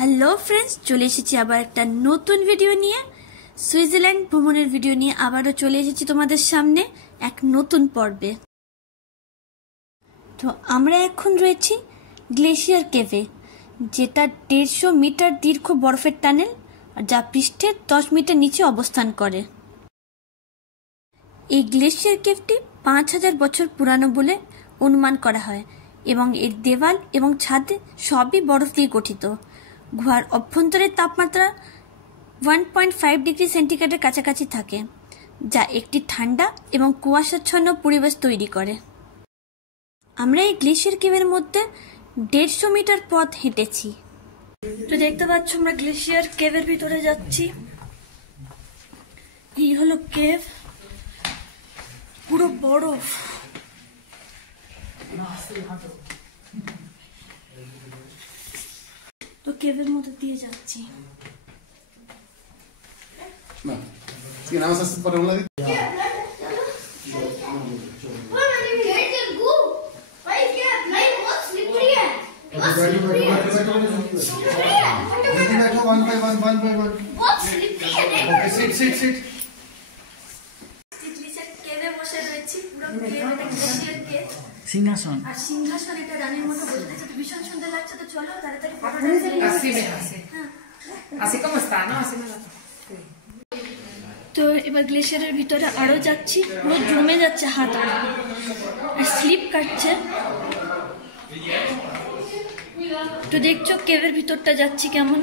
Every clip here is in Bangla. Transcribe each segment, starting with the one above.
হ্যালো ফ্রেন্ডস, চলে এসেছি আবার একটা নতুন ভিডিও নিয়ে। সুইজারল্যান্ড ভ্রমণের ভিডিও নিয়ে আবারও চলে এসেছি তোমাদের সামনে এক নতুন পর্বে। তো আমরা এখন রয়েছি গ্লেশিয়ার কেভে, যেটা 150 মিটার দীর্ঘ বরফের টানেল, যা পৃষ্ঠের 10 মিটার নিচে অবস্থান করে। এই গ্লেশিয়ার কেভটি 5000 বছর পুরানো বলে অনুমান করা হয় এবং এর দেওয়াল এবং ছাদ সবই বরফ দিয়ে গঠিত। গুহার অভ্যন্তরের তাপমাত্রা 1.5 ডিগ্রি সেন্টিগ্রেডের কাছাকাছি থাকে, যা একটি ঠান্ডা এবং কুয়াশাচ্ছন্ন পরিবেশ তৈরি করে। আমরা এই গ্লেশিয়ার কেভের মধ্যে 150 মিটার পথ হেঁটেছি। তো দেখতে পাচ্ছ আমরা গ্লেশিয়ার কেভের ভিতরে যাচ্ছি। এই হলো কেভ, পুরো বরফ। তো কেভের মধ্যে দিয়ে যাচ্ছি। সিংহাসন আর সিংহাসন, এটা রানীর মতো বলতেছে, ভীষণ সুন্দর লাগছে। তো চলো তাড়াতাড়ি তো এবার গ্লেশিয়ারের ভিতরে আরো যাচ্ছি। পুরো জমে যাচ্ছে হাত, আর স্লিপ কাটছে। তো দেখছো কেভের ভিতরটা যাচ্ছি কেমন,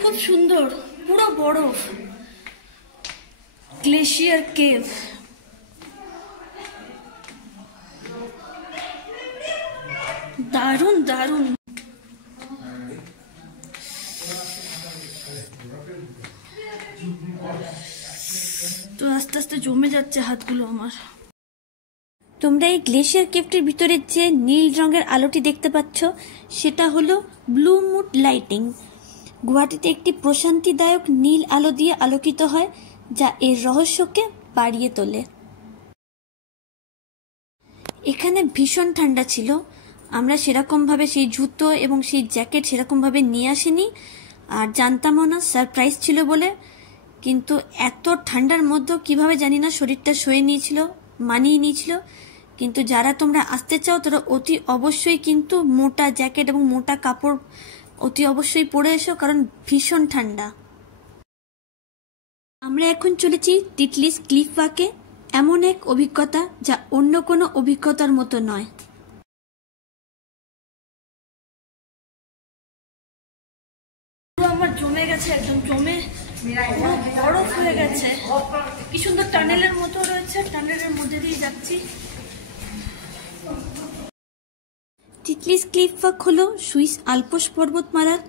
খুব সুন্দর, পুরো বরফ। গ্লেশিয়ার কেভ দারুণ দারুণ। তো আস্তে আস্তে জমে যাচ্ছে হাতগুলো আমার। তোমরা এই গ্লেশিয়ার কেভটির ভিতরে যে নীল রঙের আলোটি দেখতে পাচ্ছ, সেটা হলো ব্লু মুড লাইটিং। গুহাটিতে একটি প্রশান্তিদায়ক নীল আলো দিয়ে আলোকিত হয়, যা এর রহস্যকে বাড়িয়ে তোলে। এখানে ভীষণ ঠান্ডা ছিল। আমরা সেরকমভাবে সেই জুতো এবং সেই জ্যাকেট সেরকমভাবে নিয়ে আসিনি, আর জানতামও না, সারপ্রাইজ ছিল বলে। কিন্তু এত ঠান্ডার মধ্যেও কিভাবে জানি না শরীরটা সয়ে নিয়েছিল, মানিয়ে নিয়েছিল। কিন্তু যারা তোমরা আসতে চাও, তারা অতি অবশ্যই কিন্তু মোটা জ্যাকেট এবং মোটা কাপড় অতি অবশ্যই পরে এসো, কারণ ভীষণ ঠান্ডা। আমরা এখন চলেছি টিটলিস ক্লিফ ওয়াকে, এমন এক অভিজ্ঞতা যা অন্য কোনো অভিজ্ঞতার মতো নয়। আমার জমে গেছে, একদম জমে বরফ হয়ে গেছে। কি সুন্দর টানেলের মতো রয়েছে, টানেলের মধ্যে দিয়ে যাচ্ছি। টিটলিস ক্লিফ ওয়াক হলো সুইস আল্পস পর্বতমালার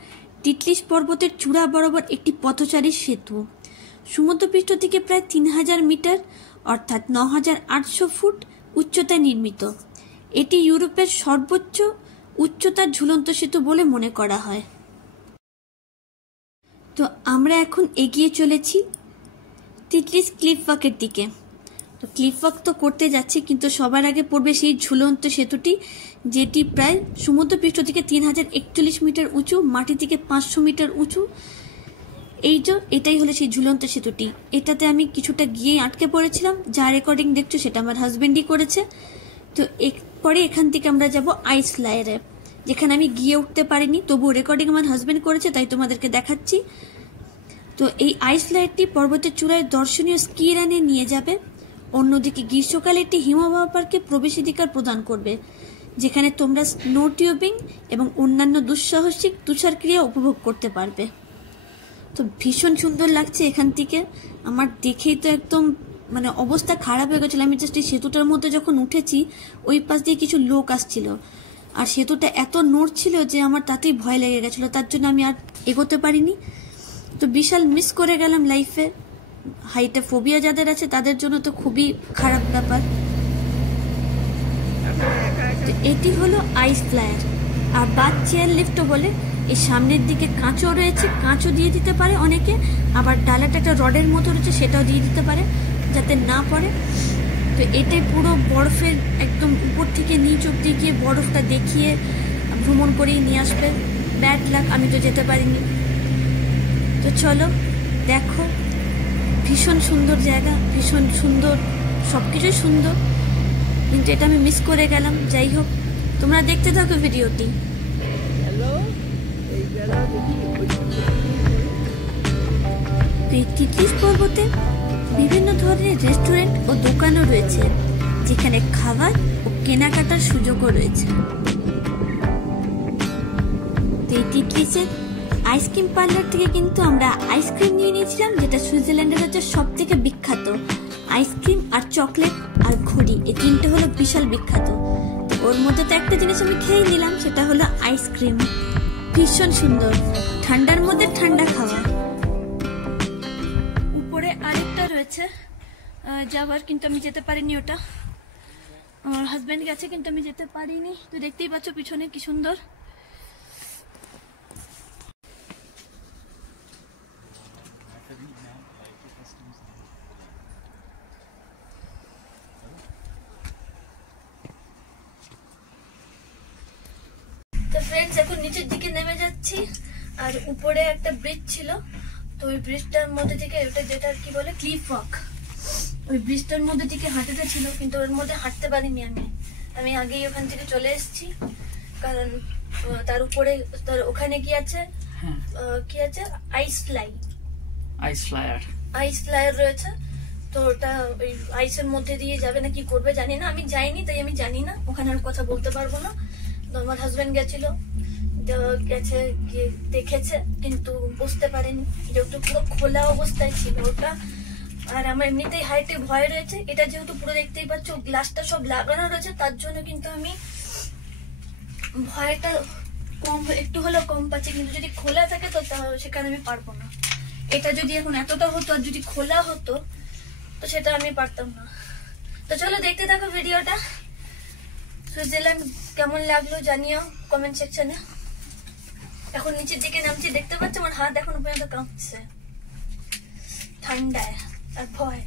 টিটলিস পর্বতের চূড়া বরাবর একটি পথচারী সেতু। সমুদ্রপৃষ্ঠ থেকে প্রায় 3000 মিটার অর্থাৎ 9800 ফুট উচ্চতায় নির্মিত। এটি ইউরোপের সর্বোচ্চ উচ্চতার ঝুলন্ত সেতু বলে মনে করা হয়। তো আমরা এখন এগিয়ে চলেছি টিটলিস ক্লিফ ওয়াকের দিকে। তো ক্লিফ ওয়াক তো করতে যাচ্ছি, কিন্তু সবার আগে পড়বে সেই ঝুলন্ত সেতুটি, যেটি প্রায় সমুদ্রপৃষ্ঠ থেকে 3041 মিটার উঁচু, মাটি থেকে 500 মিটার উঁচু। এটাই হলো সেই ঝুলন্ত সেতুটি। এটাতে আমি কিছুটা গিয়ে আটকে পড়েছিলাম। যা রেকর্ডিং দেখছো সেটা আমার হাজবেন্ডই করেছে। তো পরে এখান থেকে আমরা যাব আইস লায়ারে, যেখানে আমি গিয়ে উঠতে পারিনি, তবুও রেকর্ডিং আমার হাজবেন্ড করেছে, তাই তোমাদেরকে দেখাচ্ছি। তো এই আইস লায়ারটি পর্বতের চূড়ায় দর্শনীয় স্কি রানে নিয়ে যাবে। অন্যদিকে গ্রীষ্মকালে এটি হিমবাহ পার্কে প্রবেশাধিকার প্রদান করবে, যেখানে তোমরা স্নো টিউবিং এবং অন্যান্য দুঃসাহসিক তুষারক্রিয়া উপভোগ করতে পারবে। তো ভীষণ সুন্দর লাগছে এখান থেকে। আমার দেখেই তো একদম অবস্থা খারাপ হয়ে গেছিল। আমি জাস্ট এই সেতুটার মধ্যে যখন উঠেছি, ওই পাশ দিয়ে কিছু লোক আসছিল, আর সেতুটা এত নড়ছিল যে আমার তাতেই ভয় লেগে গেছিল। তার জন্য আমি আর এগোতে পারিনি। তো বিশাল মিস করে গেলাম লাইফে। হাইটে ফোবিয়া যাদের আছে তাদের জন্য তো খুবই খারাপ ব্যাপার। তো এটি হলো আইস ফ্লায়ার, আর বাদ চেয়ার লিফটও বলে। এই সামনের দিকে কাঁচও রয়েছে, কাঁচও দিয়ে দিতে পারে অনেকে, আবার ডালাটা একটা রডের মতো রয়েছে, সেটাও দিয়ে দিতে পারে যাতে না পড়ে। তো এটাই পুরো বরফের একদম উপর থেকে নিচ অব্দি গিয়ে বরফটা দেখিয়ে ভ্রমণ করেই নিয়ে আসবে। ব্যাড লাক, আমি তো যেতে পারিনি। তো চলো দেখো, ভীষণ সুন্দর জায়গা, ভীষণ সুন্দর, সব কিছুই সুন্দর, কিন্তু এটা আমি মিস করে গেলাম। যাই হোক, তোমরা দেখতে থাকো ভিডিওটি। এই তিতলিশ পর্বতে বিভিন্ন ধরনের রেস্টুরেন্ট ও দোকানও রয়েছে, যেখানে খাবার ও কেনাকাটার সুযোগও রয়েছে। এই তিতলিশের আইসক্রিম পার্লার থেকে কিন্তু আমরা আইসক্রিম নিয়ে নিয়েছিলাম, যেটা সুইজারল্যান্ডের হচ্ছে সব থেকে বিখ্যাত। আইসক্রিম আর চকলেট আর ঘড়ি, এই তিনটে হলো বিশাল বিখ্যাত। ওর মধ্যে তো একটা জিনিস আমি খেয়ে নিলাম, সেটা হলো আইসক্রিম। ভীষণ সুন্দর, ঠান্ডার মধ্যে ঠান্ডা খাওয়া। উপরে আরেকটা রয়েছে যাওয়ার, কিন্তু আমি যেতে পারিনি। ওটা আমার হাজব্যান্ড গেছে, কিন্তু আমি যেতে পারিনি। তো দেখতেই পাচ্ছ পিছনে কি সুন্দর। তো ফ্রেন্ডস, এখন নিচের দিকে নেমে যাচ্ছি। আর উপরে একটা ব্রিজ ছিল, তো ওই ব্রিজটার মধ্যে থেকে, ওটা যেটা কি বলে ক্লিফ ওয়াক, ওই ব্রিজটার মধ্যে থেকে হাঁটাতে ছিল, কিন্তু ওর মধ্যে হাঁটতে পারিনি। আমি আগেই ওখান থেকে চলে এসেছি, কারণ তার উপরে তার ওখানে কি আছে, আইস ফ্লায়ার রয়েছে। তো ওটা ওই আইসের মধ্যে দিয়ে যাবে না কি করবে জানি না, আমি যাইনি, তাই আমি জানি না, ওখানে আর কথা বলতে পারবো না। তো আমার হাজবেন্ড গেছিল, গেছে গিয়ে দেখেছে, কিন্তু বুঝতে পারেনি, যেহেতু পুরো খোলা অবস্থায় ছিল ওটা। আর আমার এমনিতেই হাইটে ভয় রয়েছে, এটা যেহেতু পুরো দেখতেই পাচ্ছ গ্লাসটা সব লাগানো রয়েছে, তার জন্য কিন্তু আমি ভয়টা কম, একটু হলেও কম পাচ্ছি। কিন্তু যদি খোলা থাকে তো সেখানে আমি পারবো না। এটা যদি এখন এতটা হতো আর যদি খোলা হতো তো সেটা আমি পারতাম না। তো চলো দেখতে থাকো ভিডিওটা। সুইজারল্যান্ড কেমন লাগলো জানিও কমেন্ট সেকশনে। এখন নিচের দিকে নামছি, দেখতে পাচ্ছ আমার হাত এখন পর্যন্ত কাঁপছে ঠান্ডায় আর ভয়।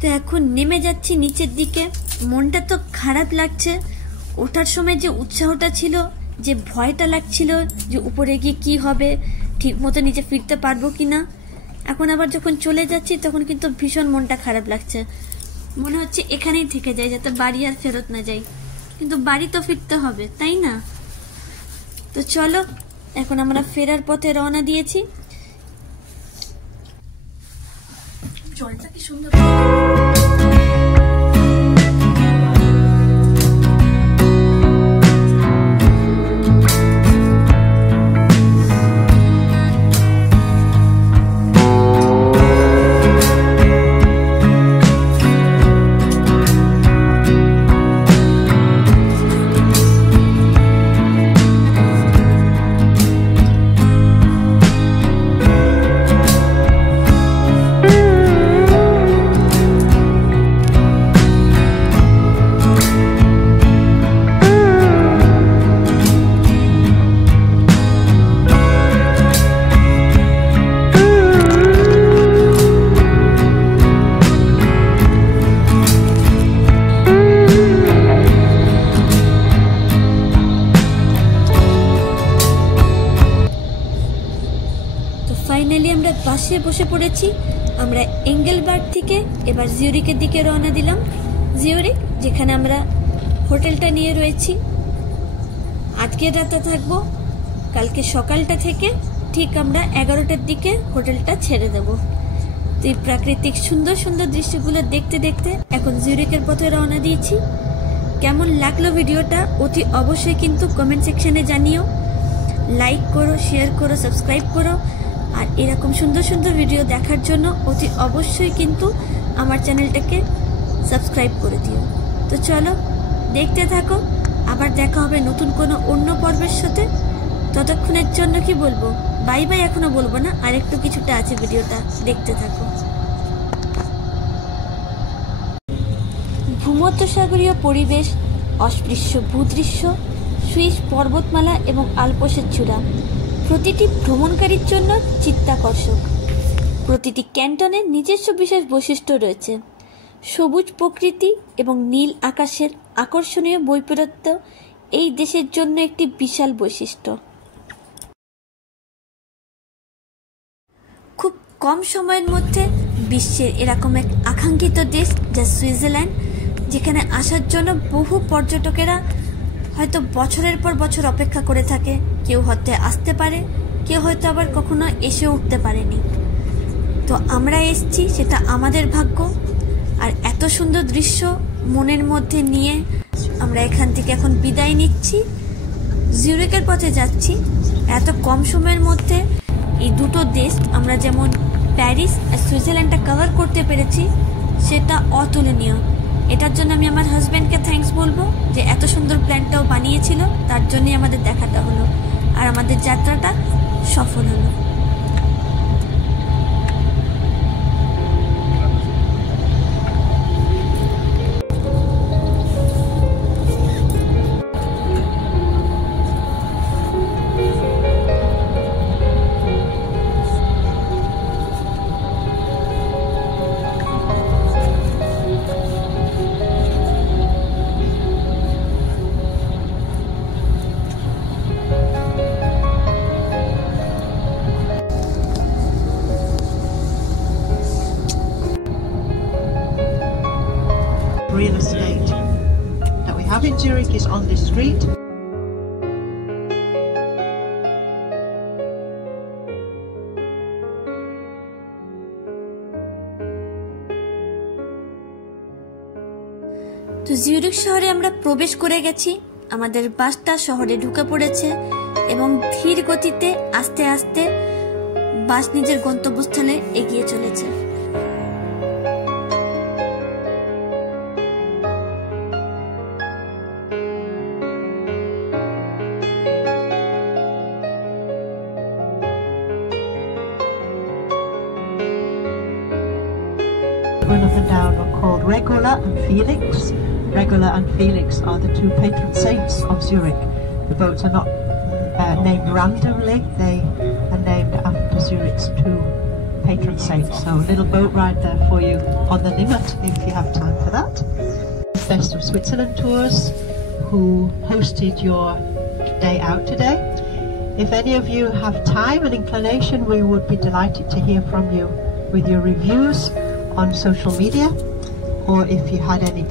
তো এখন নেমে যাচ্ছি নিচের দিকে। মনটা তো খারাপ লাগছে, ওঠার সময় যে উৎসাহটা ছিল, যে ভয়টা লাগছিল যে উপরে গিয়ে কি হবে, ঠিক মতো নিচে ফিরতে পারবো কিনা। এখন আবার যখন চলে যাচ্ছি তখন কিন্তু ভীষণ মনটা খারাপ লাগছে, মনে হচ্ছে এখানেই থেকে যাই, যাতে বাড়ি আর ফেরত না যাই। কিন্তু বাড়ি তো ফিরতে হবে, তাই না? তো চলো, এখন আমরা ফেরার পথে রওনা দিয়েছি। জলটা কি সুন্দর। ফাইনালি আমরা বাসে বসে পড়েছি। আমরা এঙ্গেলবার্গ থেকে এবার জিউরিকের দিকে রওনা দিলাম। জিউরিক, যেখানে আমরা হোটেলটা নিয়ে রয়েছি। আজকে রাতে থাকবো, কালকে সকালটা থেকে ঠিক আমরা 11টার দিকে হোটেলটা ছেড়ে দেব। তো এই প্রাকৃতিক সুন্দর সুন্দর দৃশ্যগুলো দেখতে দেখতে এখন জিউরিকের পথে রওনা দিয়েছি। কেমন লাগলো ভিডিওটা অতি অবশ্যই কিন্তু কমেন্ট সেকশনে জানিও। লাইক করো, শেয়ার করো, সাবস্ক্রাইব করো। আর এরকম সুন্দর সুন্দর ভিডিও দেখার জন্য অতি অবশ্যই কিন্তু আমার চ্যানেলটাকে সাবস্ক্রাইব করে দিও। তো চলো দেখতে থাকো, আবার দেখা হবে নতুন কোনো অন্য পর্বের সাথে। ততক্ষণের জন্য কি বলবো, বাই বাই এখনো বলবো না, আরেকটু কিছুটা আছে, ভিডিওটা দেখতে থাকো। ভূমধ্যসাগরীয় পরিবেশ, অস্পৃশ্য ভূদৃশ্য, সুইস পর্বতমালা এবং আল্পসের চূড়া, প্রতিটি ভ্রমণকারীর জন্য চিত্তাকর্ষক। প্রতিটি ক্যান্টনের নিজস্ব বিশেষ বৈশিষ্ট্য রয়েছে। সবুজ প্রকৃতি এবং নীল আকাশের আকর্ষণীয় বৈপরীত্য এই দেশের জন্য একটি বিশাল বৈশিষ্ট্য। খুব কম সময়ের মধ্যে বিশ্বের এরকম এক আকাঙ্ক্ষিত দেশ যা সুইজারল্যান্ড, যেখানে আসার জন্য বহু পর্যটকেরা হয়তো বছরের পর বছর অপেক্ষা করে থাকে। কেউ হয়তো আসতে পারে, কেউ হয়তো আবার কখনো এসে উঠতে পারেনি। তো আমরা এসেছি, সেটা আমাদের ভাগ্য। আর এত সুন্দর দৃশ্য মনের মধ্যে নিয়ে আমরা এখান থেকে এখন বিদায় নিচ্ছি। জিউরিখের পথে যাচ্ছি। এত কম সময়ের মধ্যে এই দুটো দেশ আমরা যেমন প্যারিস আর সুইজারল্যান্ডটা কভার করতে পেরেছি, সেটা অতুলনীয়। এটার জন্য আমি আমার হাজব্যান্ডকে থ্যাঙ্কস বলবো, যে এত সুন্দর প্ল্যানটাও বানিয়েছিল, তার জন্যই আমাদের দেখাটা হলো আর আমাদের যাত্রাটা সফল হলো। Real estate that we have in Zurich is on this street. তো জিউরিখ শহরে আমরা প্রবেশ করে গেছি। আমাদের বাসটা শহরে ঢুকে পড়েছে এবং ধীর গতিতে আস্তে আস্তে বাস নিজের গন্তব্যস্থলে এগিয়ে চলেছে। Going up and down are called Regula and Felix. Regula and Felix are the two patron saints of Zurich. The boats are not named randomly, they are named after Zurich's two patron saints. So a little boat ride there for you on the Limmat if you have time for that. Best of Switzerland Tours, who hosted your day out today. If any of you have time and inclination, we would be delighted to hear from you with your reviews on social media, or if you had any